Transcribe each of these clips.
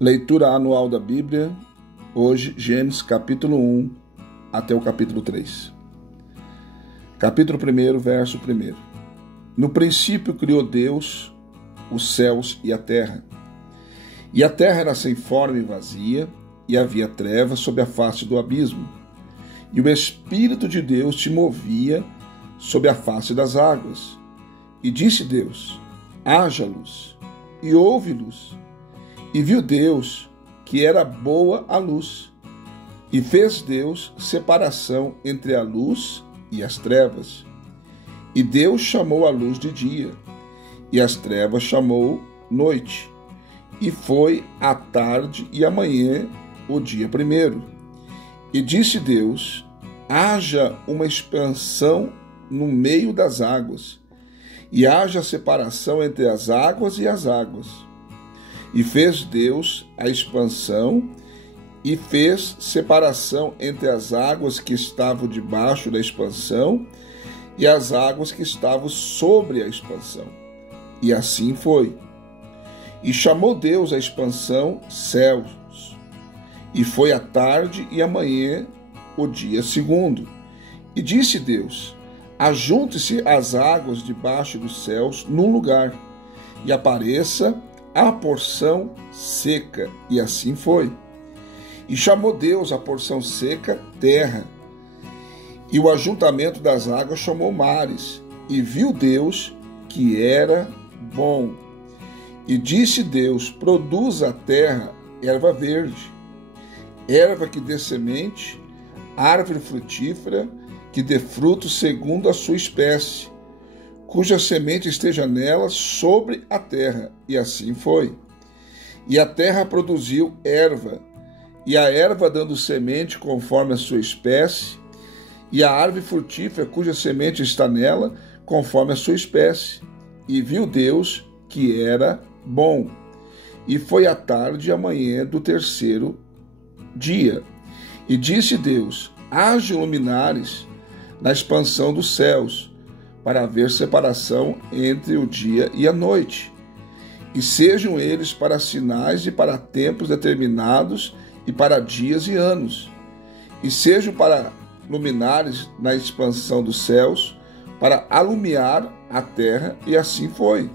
Leitura anual da Bíblia, hoje Gênesis capítulo 1 até o capítulo 3. Capítulo 1, verso 1. No princípio criou Deus os céus e a terra. E a terra era sem forma e vazia, e havia trevas sobre a face do abismo. E o Espírito de Deus se movia sobre a face das águas. E disse Deus: haja luz, e houve luz. E viu Deus que era boa a luz, e fez Deus separação entre a luz e as trevas. E Deus chamou a luz de dia, e as trevas chamou noite. E foi a tarde e a manhã o dia primeiro. E disse Deus: haja uma expansão no meio das águas, e haja separação entre as águas e as águas. E fez Deus a expansão, e fez separação entre as águas que estavam debaixo da expansão e as águas que estavam sobre a expansão. E assim foi. E chamou Deus a expansão céus. E foi a tarde e a manhã o dia segundo. E disse Deus: ajunte-se as águas debaixo dos céus num lugar, e apareça a porção seca. E assim foi. E chamou Deus a porção seca terra, e o ajuntamento das águas chamou mares. E viu Deus que era bom. E disse Deus: produza a terra erva verde, erva que dê semente, árvore frutífera, que dê fruto segundo a sua espécie, cuja semente esteja nela sobre a terra. E assim foi. E a terra produziu erva, e a erva dando semente conforme a sua espécie, e a árvore frutífera cuja semente está nela conforme a sua espécie. E viu Deus que era bom. E foi a tarde e a manhã do terceiro dia. E disse Deus: haja luminares na expansão dos céus, para haver separação entre o dia e a noite, e sejam eles para sinais e para tempos determinados e para dias e anos, e sejam para luminares na expansão dos céus, para alumiar a terra. E assim foi.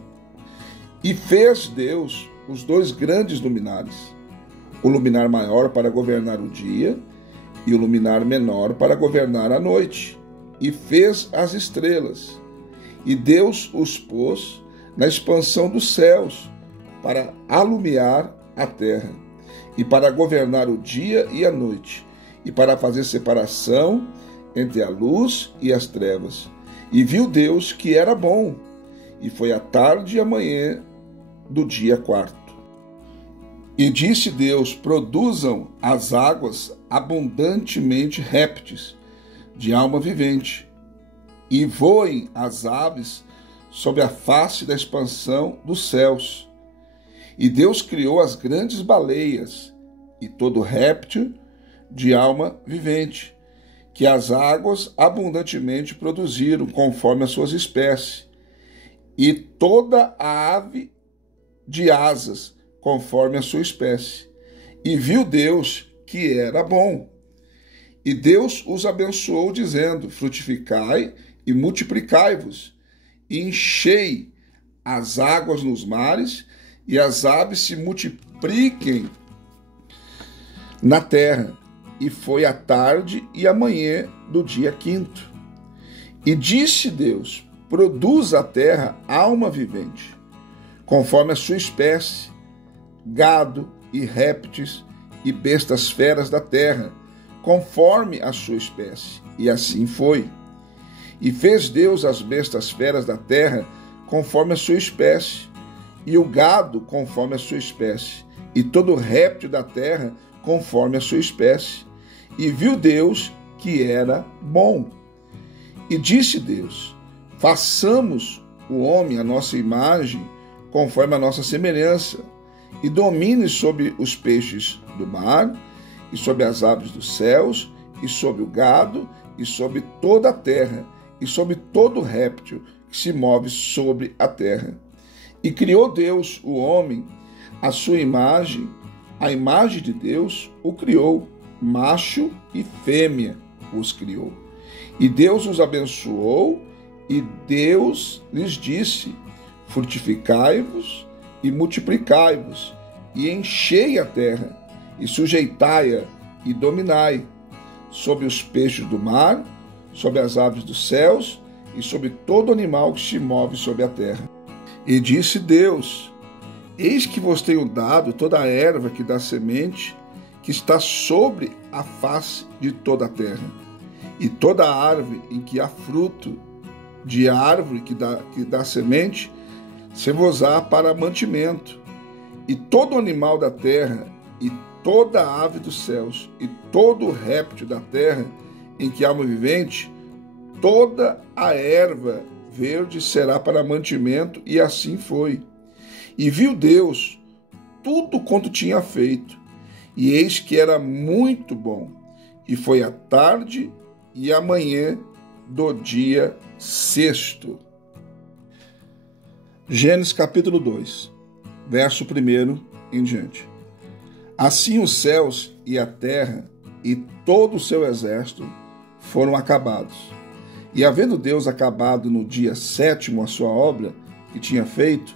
E fez Deus os dois grandes luminares, o luminar maior para governar o dia, e o luminar menor para governar a noite. E fez as estrelas. E Deus os pôs na expansão dos céus, para alumiar a terra, e para governar o dia e a noite, e para fazer separação entre a luz e as trevas. E viu Deus que era bom. E foi a tarde e a manhã do dia quarto. E disse Deus: produzam as águas abundantemente répteis de alma vivente, e voem as aves sobre a face da expansão dos céus. E Deus criou as grandes baleias e todo réptil de alma vivente, que as águas abundantemente produziram conforme as suas espécies, e toda a ave de asas conforme a sua espécie. E viu Deus que era bom. E Deus os abençoou, dizendo: frutificai e multiplicai-vos, e enchei as águas nos mares, e as aves se multipliquem na terra. E foi a tarde e a manhã do dia quinto. E disse Deus: produza a terra alma vivente, conforme a sua espécie, gado e répteis e bestas feras da terra, conforme a sua espécie. E assim foi. E fez Deus as bestas feras da terra conforme a sua espécie, e o gado conforme a sua espécie, e todo réptil da terra conforme a sua espécie. E viu Deus que era bom. E disse Deus: façamos o homem à nossa imagem, conforme a nossa semelhança, e domine sobre os peixes do mar, e sobre as aves dos céus, e sobre o gado, e sobre toda a terra, e sobre todo réptil que se move sobre a terra. E criou Deus o homem à sua imagem, a imagem de Deus o criou, macho e fêmea os criou. E Deus os abençoou, e Deus lhes disse: frutificai-vos e multiplicai-vos, e enchei a terra, e sujeitai-a, e dominai sobre os peixes do mar, sobre as aves dos céus, e sobre todo animal que se move sobre a terra. E disse Deus: eis que vos tenho dado toda a erva que dá semente, que está sobre a face de toda a terra, e toda a árvore em que há fruto de árvore que dá semente, se-vos-á para mantimento, e todo animal da terra, e toda a ave dos céus, e todo réptil da terra em que há alma vivente, toda a erva verde será para mantimento, e assim foi. E viu Deus tudo quanto tinha feito, e eis que era muito bom. E foi a tarde e a manhã do dia sexto. Gênesis capítulo 2, verso 1 em diante. Assim os céus e a terra e todo o seu exército foram acabados. E havendo Deus acabado no dia sétimo a sua obra que tinha feito,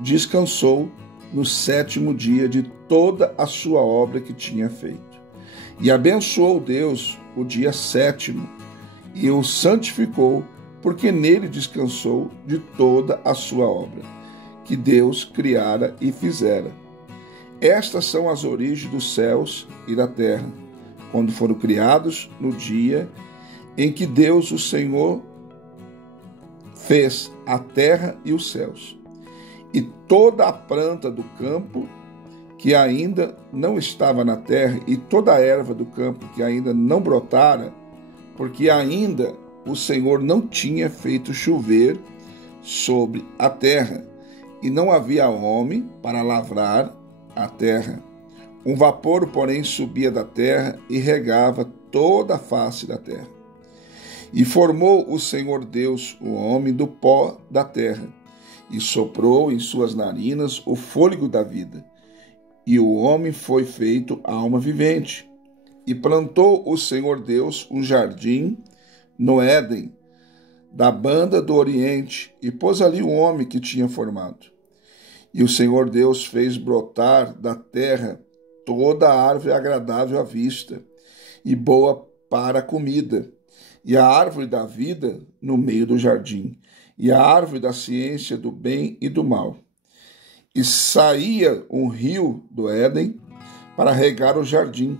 descansou no sétimo dia de toda a sua obra que tinha feito. E abençoou Deus o dia sétimo e o santificou, porque nele descansou de toda a sua obra, que Deus criara e fizera. Estas são as origens dos céus e da terra, quando foram criados no dia em que Deus, o Senhor, fez a terra e os céus. E toda a planta do campo que ainda não estava na terra, e toda a erva do campo que ainda não brotara, porque ainda o Senhor não tinha feito chover sobre a terra, e não havia homem para lavrar a terra. Um vapor, porém, subia da terra e regava toda a face da terra. E formou o Senhor Deus o homem do pó da terra, e soprou em suas narinas o fôlego da vida. E o homem foi feito alma vivente. E plantou o Senhor Deus um jardim no Éden, da banda do Oriente, e pôs ali o homem que tinha formado. E o Senhor Deus fez brotar da terra toda a árvore agradável à vista e boa para a comida, e a árvore da vida no meio do jardim, e a árvore da ciência do bem e do mal. E saía um rio do Éden para regar o jardim,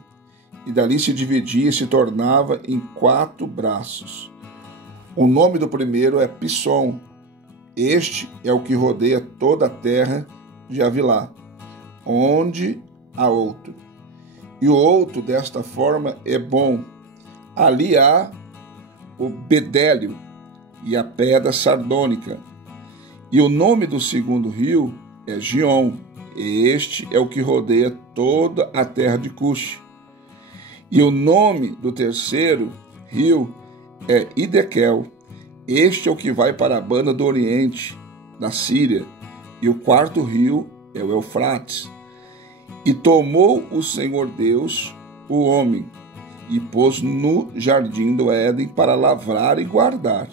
e dali se dividia e se tornava em 4 braços. O nome do primeiro é Pissom. Este é o que rodeia toda a terra de Havilá, onde há outro. E o outro, desta forma, é bom. Ali há o bedélio e a pedra sardônica. E o nome do segundo rio é Gion. Este é o que rodeia toda a terra de Cush. E o nome do terceiro rio é Idequel. Este é o que vai para a banda do Oriente, da Síria. E o quarto rio é o Eufrates. E tomou o Senhor Deus o homem, e pôs no jardim do Éden para lavrar e guardar.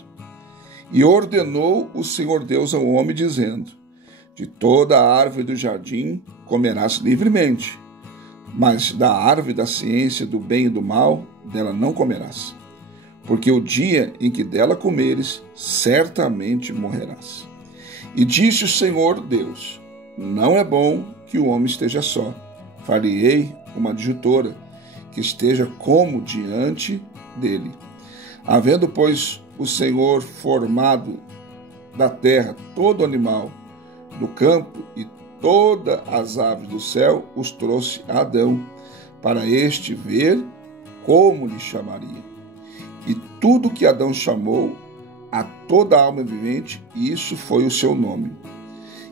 E ordenou o Senhor Deus ao homem, dizendo: de toda a árvore do jardim comerás livremente, mas da árvore da ciência do bem e do mal, dela não comerás, porque o dia em que dela comeres, certamente morrerás. E disse o Senhor Deus: não é bom que o homem esteja só. Far-lhe-ei uma adjutora, que esteja como diante dele. Havendo, pois, o Senhor formado da terra todo animal do campo e todas as aves do céu, os trouxe a Adão, para este ver como lhe chamaria. E tudo que Adão chamou a toda alma vivente, isso foi o seu nome.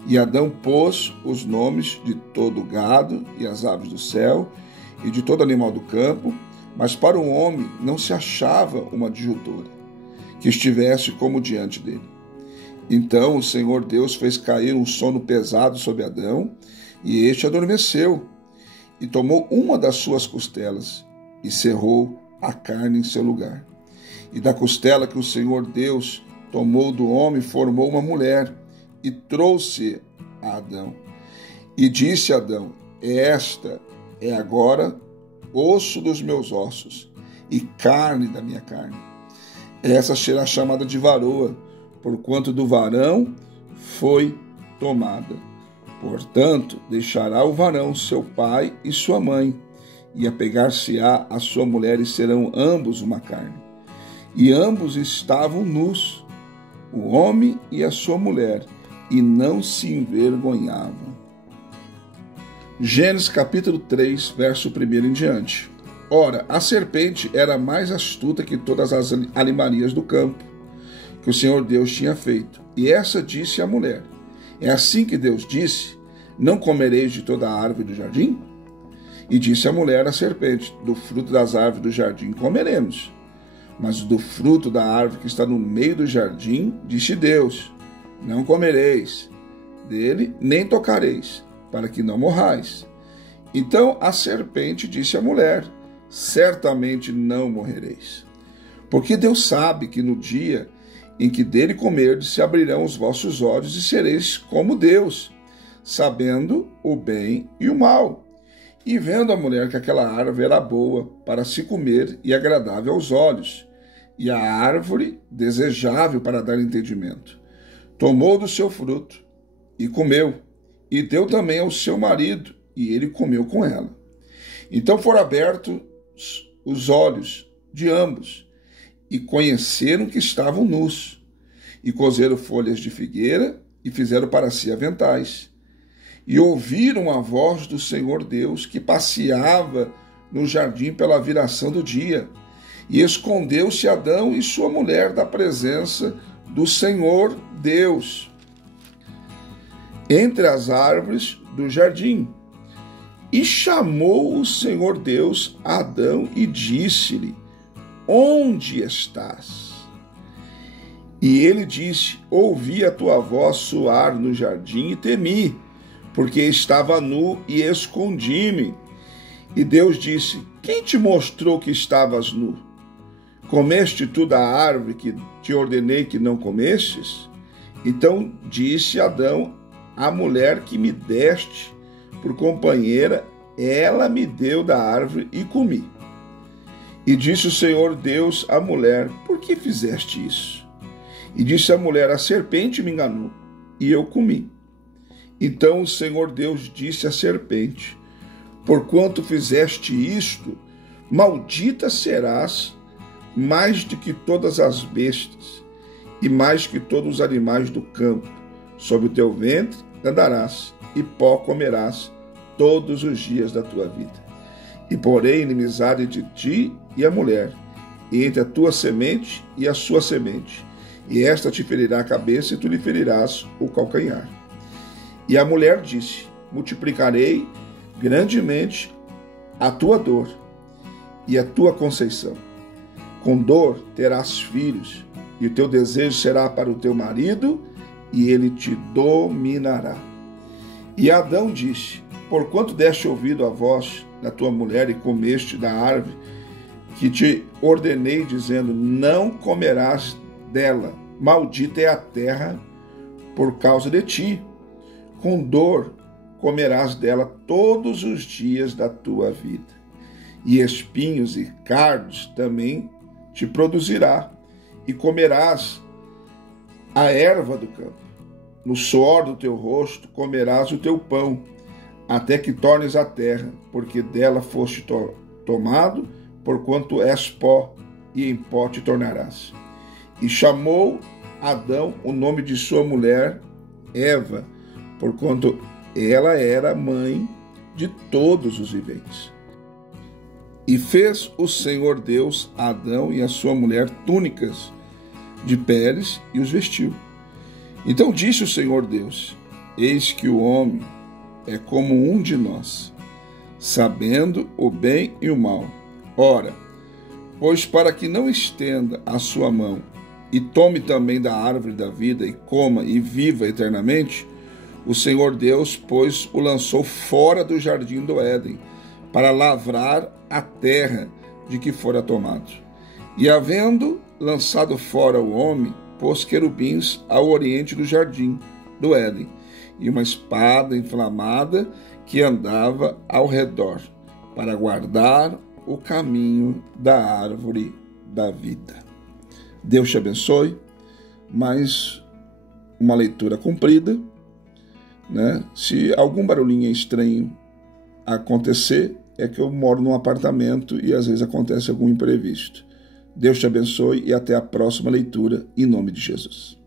E Adão pôs os nomes de todo o gado e as aves do céu e de todo animal do campo, mas para o homem não se achava uma adjutora que estivesse como diante dele. Então o Senhor Deus fez cair um sono pesado sobre Adão, e este adormeceu. e tomou uma das suas costelas e cerrou a carne em seu lugar. E da costela que o Senhor Deus tomou do homem, formou uma mulher e trouxe a Adão. E disse a Adão: esta é agora osso dos meus ossos e carne da minha carne. Essa será chamada de varoa, porquanto do varão foi tomada. Portanto, deixará o varão seu pai e sua mãe, e apegar-se-á à sua mulher, e serão ambos uma carne. E ambos estavam nus, o homem e a sua mulher, e não se envergonhavam. Gênesis capítulo 3, verso 1 em diante. Ora, a serpente era mais astuta que todas as animarias do campo, que o Senhor Deus tinha feito. E essa disse à mulher: é assim que Deus disse: não comereis de toda a árvore do jardim? E disse a mulher à serpente: do fruto das árvores do jardim comeremos. Mas do fruto da árvore que está no meio do jardim, disse Deus: não comereis dele, nem tocareis, para que não morrais. Então a serpente disse à mulher: certamente não morrereis. Porque Deus sabe que no dia em que dele comerdes, se abrirão os vossos olhos e sereis como Deus, sabendo o bem e o mal. E vendo a mulher que aquela árvore era boa para se comer e agradável aos olhos, e a árvore desejável para dar entendimento, tomou do seu fruto e comeu, e deu também ao seu marido, e ele comeu com ela. Então foram abertos os olhos de ambos, e conheceram que estavam nus, e coseram folhas de figueira, e fizeram para si aventais. E ouviram a voz do Senhor Deus, que passeava no jardim pela viração do dia. E escondeu-se Adão e sua mulher da presença do Senhor Deus entre as árvores do jardim. E chamou o Senhor Deus a Adão e disse-lhe: onde estás? E ele disse: ouvi a tua voz soar no jardim e temi, porque estava nu e escondi-me. E Deus disse: quem te mostrou que estavas nu? Comeste tu da árvore que te ordenei que não comestes? Então disse Adão: a mulher que me deste por companheira, ela me deu da árvore e comi. E disse o Senhor Deus à mulher: por que fizeste isso? E disse a mulher: a serpente me enganou, e eu comi. Então o Senhor Deus disse à serpente: porquanto fizeste isto, maldita serás mais do que todas as bestas, e mais que todos os animais do campo. Sobre o teu ventre andarás, e pó comerás todos os dias da tua vida. E porei inimizade entre ti e a mulher, e entre a tua semente e a sua semente, e esta te ferirá a cabeça, e tu lhe ferirás o calcanhar. E a mulher disse: multiplicarei grandemente a tua dor e a tua conceição. Com dor terás filhos, e o teu desejo será para o teu marido, e ele te dominará. E Adão disse: porquanto deste ouvido à voz da tua mulher e comeste da árvore que te ordenei, dizendo: não comerás dela, maldita é a terra por causa de ti. Com dor comerás dela todos os dias da tua vida, e espinhos e cardos também te produzirá, e comerás a erva do campo. No suor do teu rosto comerás o teu pão, até que tornes a terra, porque dela foste tomado, porquanto és pó, e em pó te tornarás. E chamou Adão o nome de sua mulher Eva, porquanto ela era mãe de todos os viventes. E fez o Senhor Deus a Adão e a sua mulher túnicas de peles e os vestiu. Então disse o Senhor Deus: eis que o homem é como um de nós, sabendo o bem e o mal. Ora, pois para que não estenda a sua mão e tome também da árvore da vida e coma e viva eternamente, o Senhor Deus, pois, o lançou fora do jardim do Éden, para lavrar a terra de que fora tomado. E havendo lançado fora o homem, pôs querubins ao oriente do jardim do Éden, e uma espada inflamada que andava ao redor, para guardar o caminho da árvore da vida. Deus te abençoe. Mais uma leitura cumprida, né? Se algum barulhinho estranho acontecer, é que eu moro num apartamento e às vezes acontece algum imprevisto. Deus te abençoe e até a próxima leitura, em nome de Jesus.